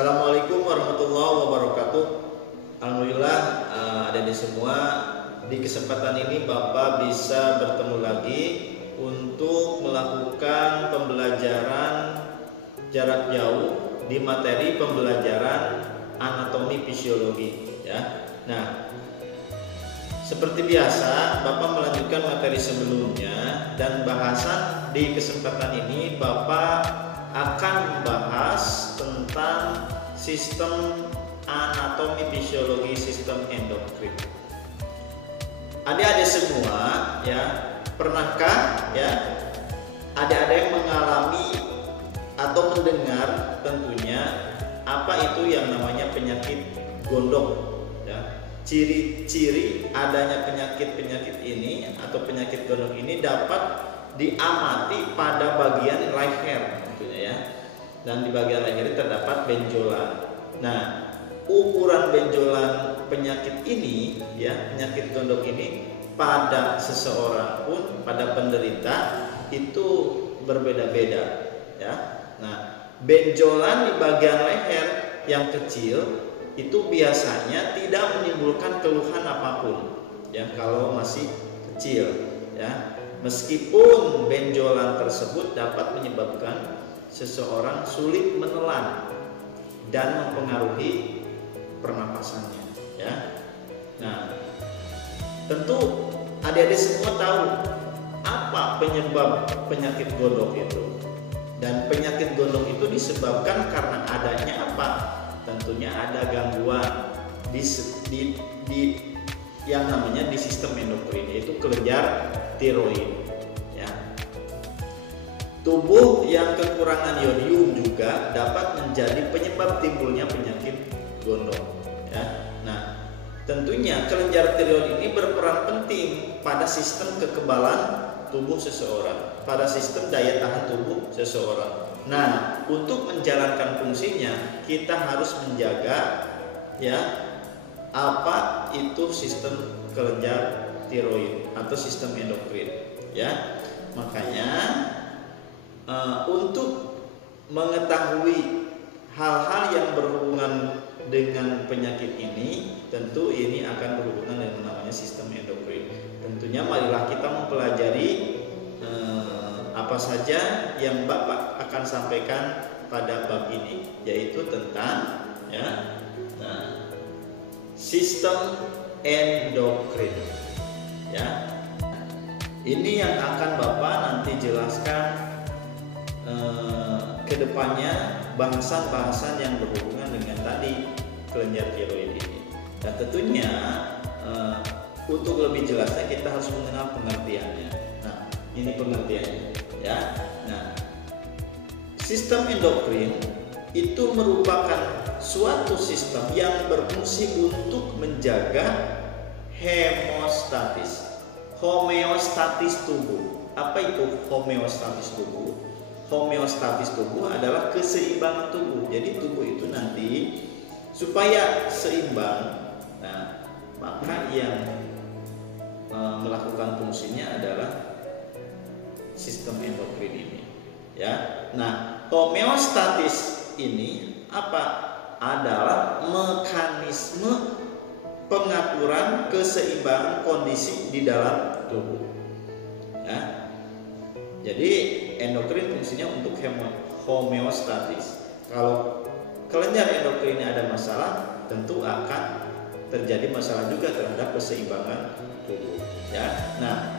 Assalamualaikum warahmatullahi wabarakatuh. Alhamdulillah, adik-adik semua, di kesempatan ini Bapak bisa bertemu lagi untuk melakukan pembelajaran jarak jauh di materi pembelajaran anatomi fisiologi ya. Nah, seperti biasa Bapak melanjutkan materi sebelumnya, dan bahasan di kesempatan ini Bapak akan membahas tentang sistem anatomi fisiologi sistem endokrin. Adik-adik semua ya, pernahkah ya adik-adik mengalami atau mendengar tentunya apa itu yang namanya penyakit gondok ya. Ciri-ciri adanya penyakit ini atau penyakit gondok ini dapat diamati pada bagian leher tentunya ya. Dan di bagian leher terdapat benjolan. Nah, ukuran benjolan penyakit ini ya, penyakit gondok ini pada seseorang pun, pada penderita itu berbeda-beda ya. Nah, benjolan di bagian leher yang kecil itu biasanya tidak menimbulkan keluhan apapun ya kalau masih kecil ya. Meskipun benjolan tersebut dapat menyebabkan seseorang sulit menelan dan mempengaruhi pernapasannya ya. Nah, tentu adik-adik semua tahu apa penyebab penyakit gondok itu. Dan penyakit gondok itu disebabkan karena adanya apa? Tentunya ada gangguan di yang namanya di sistem endokrin, yaitu kelenjar tiroid ya. Tubuh yang kekurangan yodium juga dapat menjadi penyebab timbulnya penyakit gondok ya. Nah, tentunya kelenjar tiroid ini berperan penting pada sistem kekebalan tubuh seseorang, pada sistem daya tahan tubuh seseorang. Nah, untuk menjalankan fungsinya kita harus menjaga ya apa itu sistem kelenjar tiroid atau sistem endokrin ya. Makanya untuk mengetahui hal-hal yang berhubungan dengan penyakit ini, tentu ini akan berhubungan dengan namanya sistem endokrin. Tentunya marilah kita mempelajari apa saja yang Bapak akan sampaikan pada bab ini, yaitu tentang ya, sistem endokrin ya. Ini yang akan Bapak nanti jelaskan ke depannya, bahasan-bahasan yang berhubungan dengan tadi kelenjar tiroid ini. Dan tentunya untuk lebih jelasnya kita harus mengenal pengertiannya. Nah, ini pengertiannya ya. Nah, sistem endokrin itu merupakan suatu sistem yang berfungsi untuk menjaga homeostatis tubuh. Apa itu homeostatis tubuh? Homeostatis tubuh adalah keseimbangan tubuh. Jadi tubuh itu nanti supaya seimbang, nah maka yang melakukan fungsinya adalah sistem endokrin ini ya. Nah, homeostatis ini apa? Adalah mekanisme pengaturan keseimbangan kondisi di dalam tubuh ya. Jadi endokrin fungsinya untuk homeostatis. Kalau kelenjar endokrin ada masalah, tentu akan terjadi masalah juga terhadap keseimbangan tubuh ya. Nah,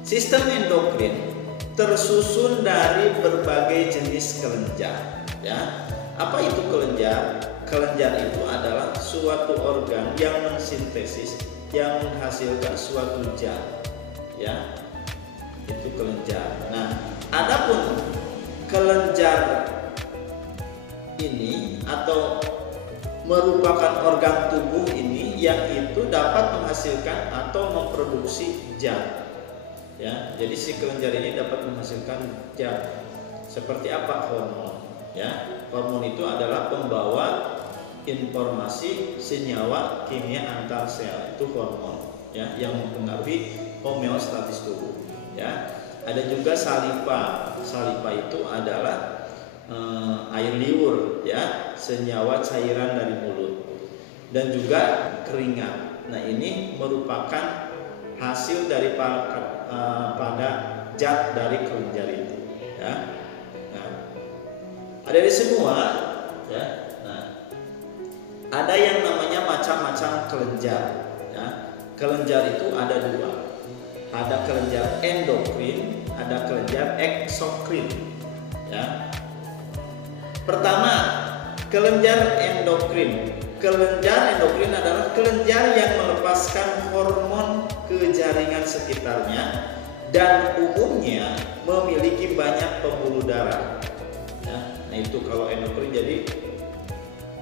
sistem endokrin tersusun dari berbagai jenis kelenjar ya. Apa itu kelenjar? Kelenjar itu adalah suatu organ yang mensintesis, yang menghasilkan suatu zat ya. Itu kelenjar. Nah, adapun kelenjar ini atau merupakan organ tubuh ini yang itu dapat menghasilkan atau memproduksi zat ya. Jadi si kelenjar ini dapat menghasilkan zat. Seperti apa? Hormon ya. Hormon itu adalah pembawa informasi senyawa kimia antar sel, itu hormon ya, yang mempengaruhi homeostatis tubuh ya. Ada juga saliva. Saliva itu adalah air liur, ya, senyawa cairan dari mulut, dan juga keringat. Nah, ini merupakan hasil dari pada zat dari kelenjar itu, ya. Nah, dari semua, ya. Nah, ada yang namanya macam-macam kelenjar, ya. Kelenjar itu ada dua, ada kelenjar endokrin, ada kelenjar eksokrin, ya. Pertama, kelenjar endokrin. Kelenjar endokrin adalah kelenjar yang melepaskan hormon ke jaringan sekitarnya dan umumnya memiliki banyak pembuluh darah. Ya, nah itu kalau endokrin, jadi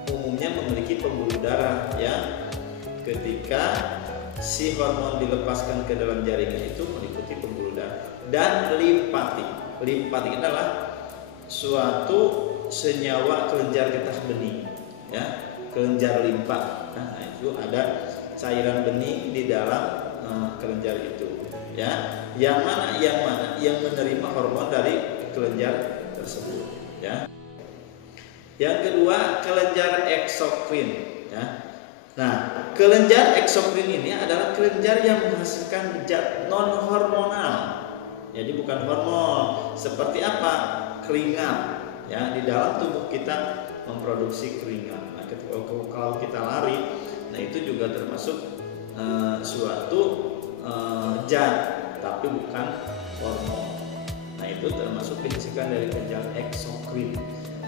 umumnya memiliki pembuluh darah, ya. Ketika si hormon dilepaskan ke dalam jaringan itu meliputi pembuluh darah. Dan limpatik. Limpatik adalah suatu senyawa kelenjar getah bening, ya, kelenjar limpa. Nah, itu ada cairan bening di dalam kelenjar itu, ya, yang mana yang menerima hormon dari kelenjar tersebut, ya. Yang kedua, kelenjar eksokrin, ya. Nah, kelenjar eksokrin ini adalah kelenjar yang menghasilkan zat non hormonal, jadi bukan hormon. Seperti apa? Keringat, ya. Di dalam tubuh kita memproduksi keringat. Nah, kalau kita lari, nah itu juga termasuk suatu zat, tapi bukan hormon. Nah, itu termasuk dihasilkan dari kelenjar eksokrin.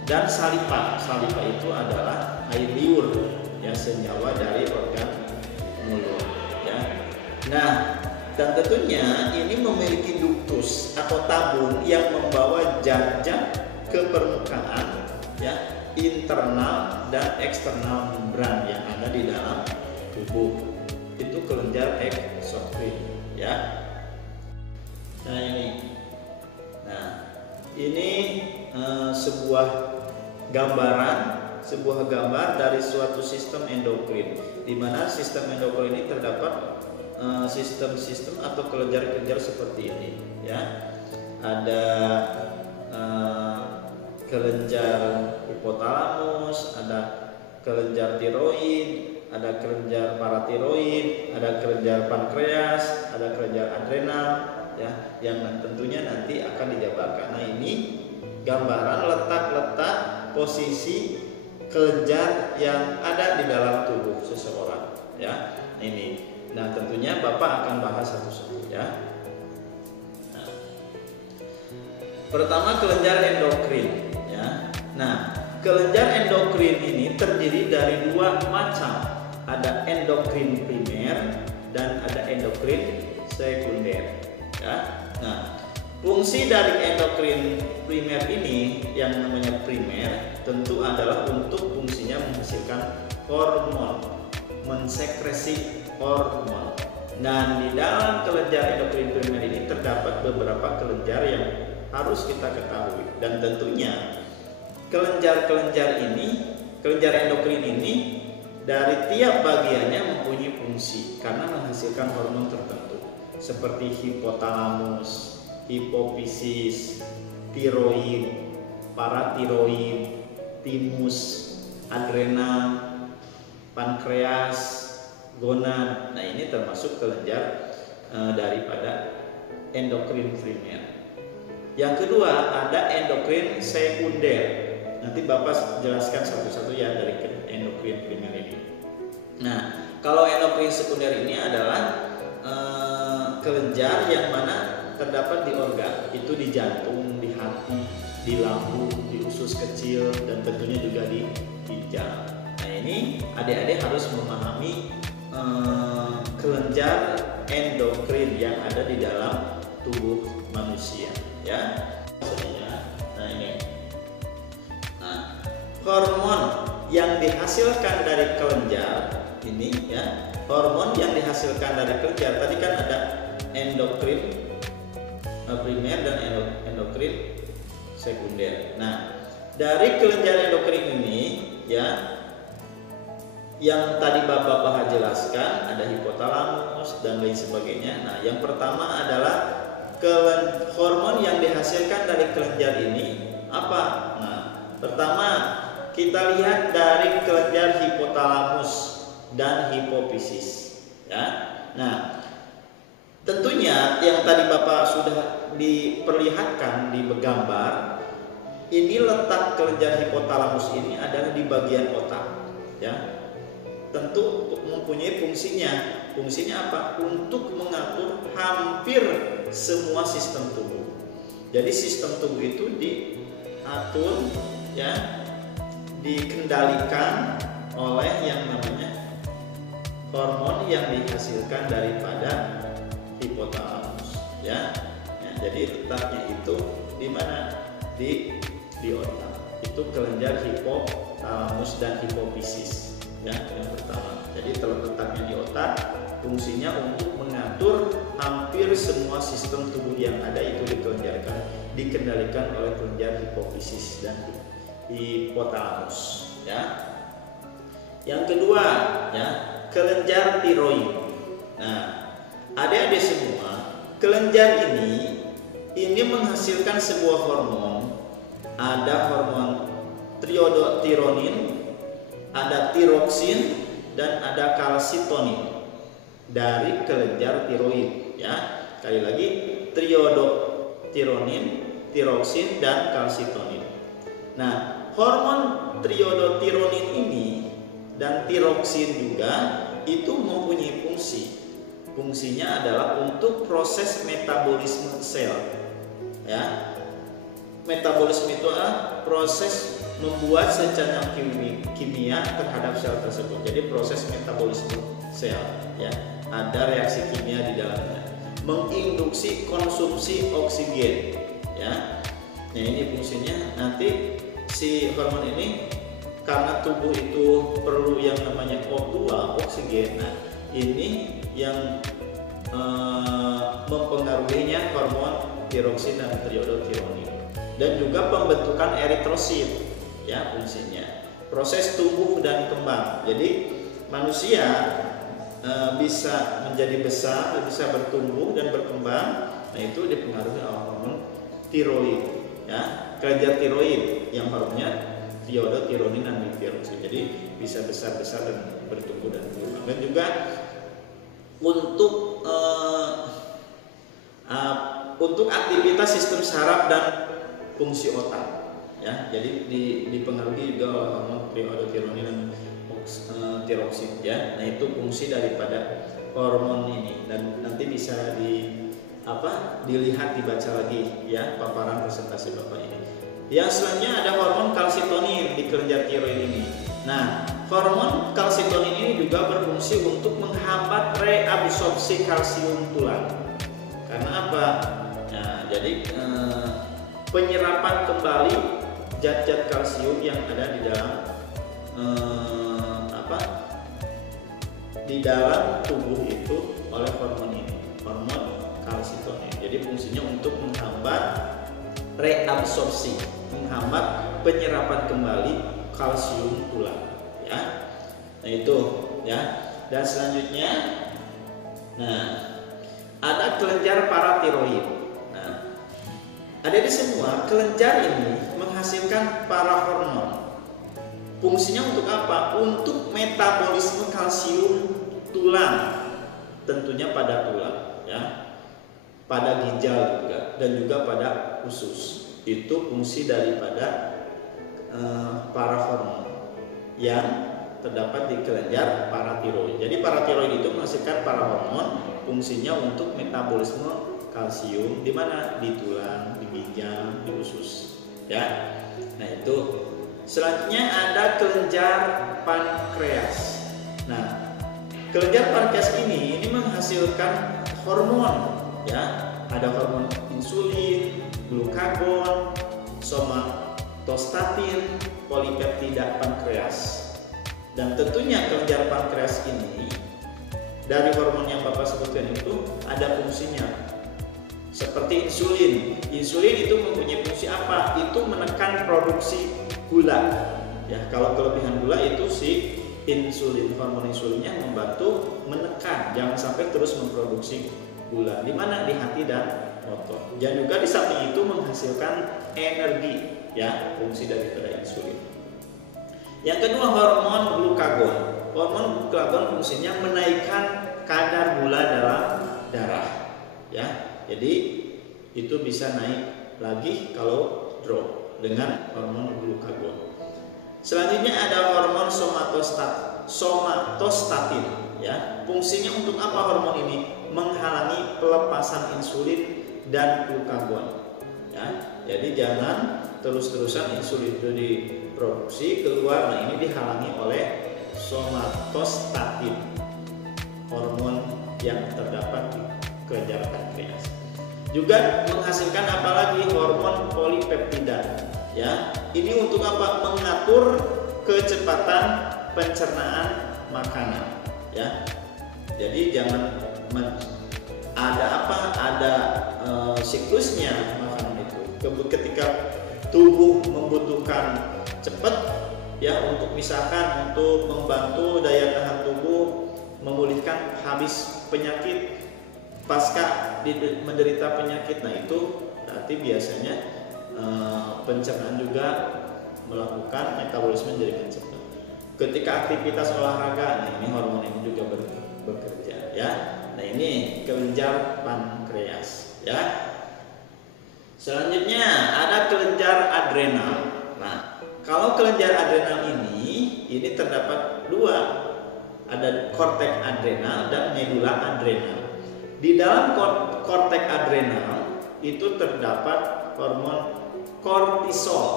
Dan saliva itu adalah air liur, ya, senyawa dari organ mulut, ya. Nah, dan tentunya ini memiliki ductus atau tabung yang membawa zat-zat ke permukaan, ya, internal dan eksternal membran yang ada di dalam tubuh. Itu kelenjar eksokrin, ya. Nah, ini sebuah gambar dari suatu sistem endokrin, di mana sistem endokrin ini terdapat sistem-sistem atau kelenjar-kelenjar seperti ini, ya. Ada kelenjar hipotalamus, ada kelenjar tiroid, ada kelenjar paratiroid, ada kelenjar pankreas, ada kelenjar adrenal, ya, yang tentunya nanti akan dijabarkan. Nah, ini gambaran letak-letak posisi kelenjar yang ada di dalam tubuh seseorang, ya. Ini. Nah, tentunya Bapak akan bahas satu-satu, ya. Nah, pertama, kelenjar endokrin, ya. Nah, kelenjar endokrin ini terdiri dari dua macam. Ada endokrin primer dan ada endokrin sekunder, ya. Nah, fungsi dari endokrin primer ini yang namanya primer tentu adalah untuk fungsinya menghasilkan hormon, mensekresi hormon. Nah, di dalam kelenjar endokrin primer ini terdapat beberapa kelenjar yang harus kita ketahui, dan tentunya kelenjar endokrin ini dari tiap bagiannya mempunyai fungsi karena menghasilkan hormon tertentu seperti hipotalamus, hipofisis, tiroid, paratiroid, timus, adrenal, pankreas, gonad. Nah, ini termasuk kelenjar daripada endokrin primer. Yang kedua, ada endokrin sekunder. Nanti Bapak jelaskan satu-satu, ya, dari endokrin primer ini. Nah, kalau endokrin sekunder ini adalah kelenjar yang mana terdapat di organ, itu di jantung, di hati, di lambung, di usus kecil, dan tentunya juga di ginjal. Nah, ini adik-adik harus memahami kelenjar endokrin yang ada di dalam tubuh manusia, ya. Nah, ini. Nah, hormon yang dihasilkan dari kelenjar ini, ya, hormon yang dihasilkan dari kelenjar tadi kan ada endokrin primer dan endokrin sekunder. Nah, dari kelenjar endokrin ini, ya, yang tadi Bapak jelaskan ada hipotalamus dan lain sebagainya. Nah, yang pertama adalah hormon yang dihasilkan dari kelenjar ini apa? Nah, pertama kita lihat dari kelenjar hipotalamus dan hipofisis, ya. Nah, tentunya yang tadi Bapak sudah diperlihatkan di gambar, ini letak kelenjar hipotalamus ini adalah di bagian otak, ya. Tentu mempunyai fungsinya. Fungsinya apa? Untuk mengatur hampir semua sistem tubuh. Jadi sistem tubuh itu diatur, ya, dikendalikan oleh yang namanya hormon yang dihasilkan daripada hipotalamus, ya. Jadi letaknya itu di mana? Di otak. Itu kelenjar hipotalamus dan hipofisis, ya, yang pertama. Jadi terletaknya di otak, fungsinya untuk mengatur hampir semua sistem tubuh yang ada itu dikendalikan oleh kelenjar hipofisis dan hipotalamus, ya. Yang kedua, ya, kelenjar tiroid. Nah, adik-adik semua, kelenjar ini menghasilkan sebuah hormon. Ada hormon triodotironin, ada tiroksin, dan ada kalsitonin dari kelenjar tiroid, ya. Sekali lagi, triodotironin, tiroksin, dan kalsitonin. Nah, hormon triodotironin ini dan tiroksin juga itu mempunyai fungsi. Fungsinya adalah untuk proses metabolisme sel, ya. Metabolisme itu adalah proses membuat secara kimia terhadap sel tersebut. Jadi proses metabolisme sel, ya. Ada reaksi kimia di dalamnya. Menginduksi konsumsi oksigen, ya. Nah, ini fungsinya. Nanti si hormon ini, karena tubuh itu perlu yang namanya O2, oksigen. Nah, ini yang mempengaruhinya hormon tiroksin dan triodotironin. Dan juga pembentukan eritrosit, ya, fungsinya. Proses tumbuh dan kembang. Jadi manusia bisa menjadi besar, bisa bertumbuh dan berkembang. Nah, itu dipengaruhi oleh hormon tiroid, ya, kelenjar tiroid yang hormonnya triodotironin dan tiroksin. Jadi bisa besar-besar dan bertumbuh dan berkembang. Dan juga untuk aktivitas sistem saraf dan fungsi otak, ya. Jadi dipengaruhi juga oleh hormon triodotironin dan tiroksin, ya. Nah, itu fungsi daripada hormon ini, dan nanti bisa dilihat, dibaca lagi, ya, paparan presentasi Bapak ini. Yang selanjutnya ada hormon kalsitonin di kelenjar tiroid ini. Nah, hormon kalsitonin ini juga berfungsi untuk menghambat reabsorpsi kalsium tulang. Karena apa? Nah, jadi penyerapan kembali zat-zat kalsium yang ada di dalam di dalam tubuh itu oleh hormon ini, hormon kalsitonin. Jadi fungsinya untuk menghambat reabsorpsi, menghambat penyerapan kembali kalsium tulang, ya. Nah, itu, ya. Dan selanjutnya, nah, ada kelenjar paratiroid. Nah, adik-adik semua, kelenjar ini menghasilkan para hormon. Fungsinya untuk apa? Untuk metabolisme kalsium tulang, tentunya pada tulang, ya, pada ginjal juga, dan juga pada usus. Itu fungsi daripada para hormon yang terdapat di kelenjar paratiroid. Jadi paratiroid itu menghasilkan para hormon, fungsinya untuk metabolisme kalsium di mana? Di tulang, di ginjal, di usus, ya. Nah, itu. Selanjutnya ada kelenjar pankreas. Nah, kelenjar pankreas ini menghasilkan hormon, ya. Ada hormon insulin, glukagon, somatostatin, polipeptida pankreas. Dan tentunya kelenjar pankreas ini dari hormon yang Bapak sebutkan itu ada fungsinya. Seperti insulin. Insulin itu mempunyai fungsi apa? Itu menekan produksi gula. Ya, kalau kelebihan gula itu si insulin, hormon insulinnya membantu menekan, jangan sampai terus memproduksi gula. Di mana? Di hati dan otot. Dan juga di samping itu menghasilkan energi, ya, fungsi daripada insulin. Yang kedua, hormon glukagon. Hormon glukagon fungsinya menaikkan kadar gula dalam darah, ya. Jadi itu bisa naik lagi kalau drop dengan hormon glukagon. Selanjutnya ada hormon somatostatin, ya. Fungsinya untuk apa hormon ini? Menghalangi pelepasan insulin dan glukagon, ya. Jadi jangan terus-terusan insulin itu diproduksi keluar. Nah, ini dihalangi oleh somatostatin, hormon yang terdapat di kelenjar pankreas. Juga menghasilkan apalagi hormon polipeptida, ya. Ini untuk apa? Mengatur kecepatan pencernaan makanan, ya. Jadi jangan ada siklusnya makanan itu. Ketika tubuh membutuhkan cepat, ya, untuk misalkan untuk membantu daya tahan tubuh memulihkan habis penyakit pasca menderita penyakit, nah itu berarti biasanya pencernaan juga melakukan metabolisme menjadi cepat. Ketika aktivitas olahraga, nah ini hormon ini juga bekerja, ya. Nah ini kelenjar pankreas, ya. Selanjutnya ada kelenjar adrenal. Nah, kalau kelenjar adrenal ini terdapat dua, ada korteks adrenal dan medula adrenal. Di dalam korteks adrenal itu terdapat hormon kortisol,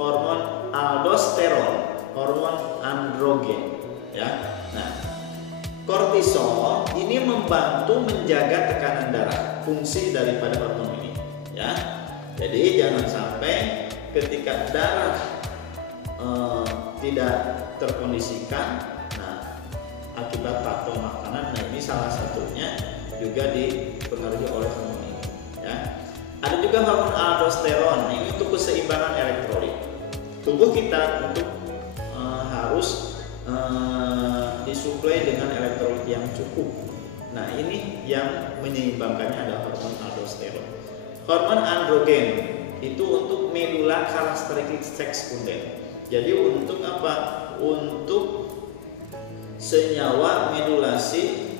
hormon aldosteron, hormon androgen, ya. Nah, kortisol ini membantu menjaga tekanan darah, fungsi daripada hormon ini, ya. Jadi jangan sampai ketika darah tidak terkondisikan, nah akibat faktor makanan, nah ini salah satunya juga dipengaruhi oleh hormon ini, ya. Ada juga hormon aldosteron. Nah, ini untuk keseimbangan elektrolit. Tubuh kita untuk harus disuplai dengan elektrolit yang cukup. Nah, ini yang menyeimbangkannya adalah hormon aldosteron. Hormon androgen itu untuk medula karakteristik sekunder. Jadi untuk apa? Untuk senyawa medulasi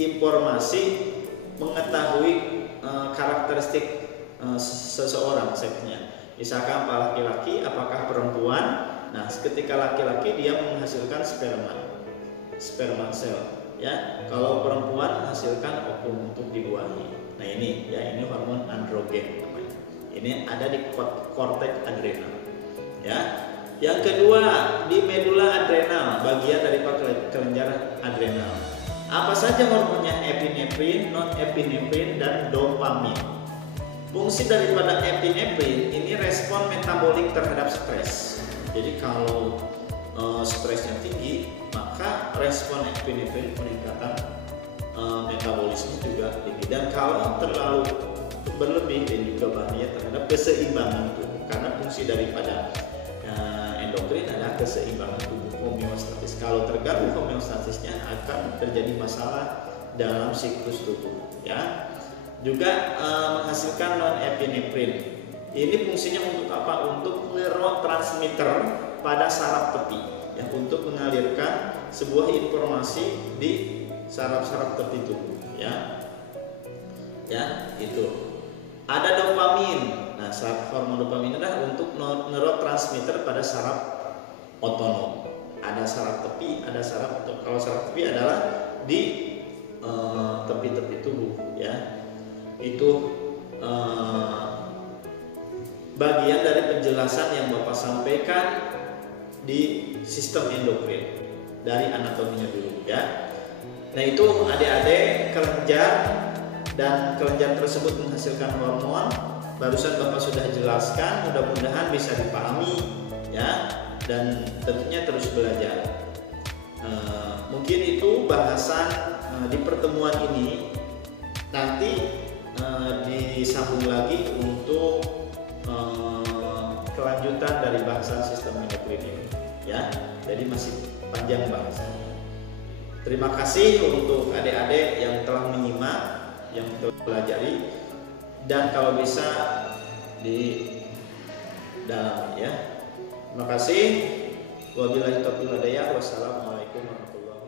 informasi mengetahui karakteristik seseorang, seksnya. Misalkan laki-laki apakah perempuan. Nah, ketika laki-laki dia menghasilkan sperma sel, ya. Kalau perempuan menghasilkan ovum untuk dibuahi. Nah, ini ya, ini hormon androgen namanya. Ini ada di korteks adrenal, ya. Yang kedua di medula adrenal, bagian dari kelenjar adrenal. Apa saja hormonnya? Epinefrin, non-epinefrin, dan dopamin. Fungsi daripada epinefrin ini respon metabolik terhadap stres. Jadi kalau stresnya tinggi, maka respon epinefrin meningkatkan metabolisme juga tinggi. Dan kalau terlalu berlebih, dan juga bahaya terhadap keseimbangan tubuh, karena fungsi daripada endokrin adalah keseimbangan tubuh, homeostatis. Kalau terganggu homeostatisnya akan terjadi masalah dalam siklus tubuh, ya. Juga menghasilkan non-epinefrin. Ini fungsinya untuk apa? Untuk neurotransmitter pada saraf tepi, ya, untuk mengalirkan sebuah informasi di saraf-saraf tepi tubuh, ya. Ya, itu. Ada dopamin. Nah, hormon dopamin adalah untuk neurotransmitter pada saraf otonom. Ada saraf tepi, ada saraf otonom. Kalau saraf tepi adalah di tepi-tepi tubuh, ya. Itu bagian dari penjelasan yang Bapak sampaikan di sistem endokrin dari anatominya dulu, ya. Nah, itu adik-adik kelenjar, dan kelenjar tersebut menghasilkan hormon. Barusan Bapak sudah jelaskan, mudah-mudahan bisa dipahami, ya, dan tentunya terus belajar. Mungkin itu bahasan di pertemuan ini. Nanti disambung lagi untuk kelanjutan dari bahasan sistem endokrin ini, ya. Jadi masih panjang bahasannya. Terima kasih untuk adik-adik yang telah menyimak, yang telah pelajari, dan kalau bisa dalami ya. Terima kasih. Wabillahi taufiq wal hidayah. Wassalamualaikum warahmatullahi wabarakatuh.